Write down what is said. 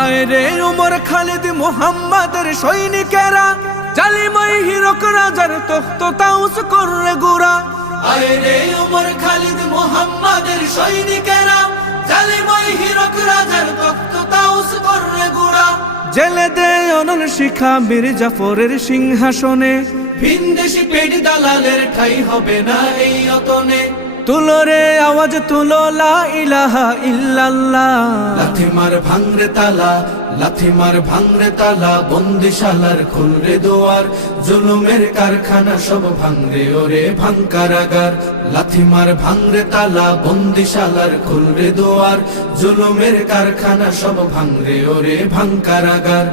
আয় রে উমর খালিদ মুহাম্মাদের সৈনিকেরা, জালিমাই হিরক রাজার তখ্ত তাউস করে গুড়া। আয় রে উমর খালিদ মুহাম্মাদের সৈনিকেরা, জালিমাই হিরক রাজার তখ্ত তাউস করে গুড়া। জেলে দে অনল শিখা বীর জাফরের সিংহাসনে, ভিনদেশি পেট দালালের ঠাই হবে না এই অতনে। তুলো রে আওয়াজ তুলো লা ইলাহা ইল্লাল্লাহ। লাথি মার ভাঙরে তালা, লাথি মার ভাঙরে তালা, বন্দিশালার খুলরে দুয়ার। জুলুমের কারখানা সব ভাঙরে ওরে ভাঙ কারাগার। লাথি মার ভাঙরে তালা, বন্দিশালার খুলরে দুয়ার। জুলুমের কারখানা সব ভাঙরে ওরে ভাঙ কারাগার।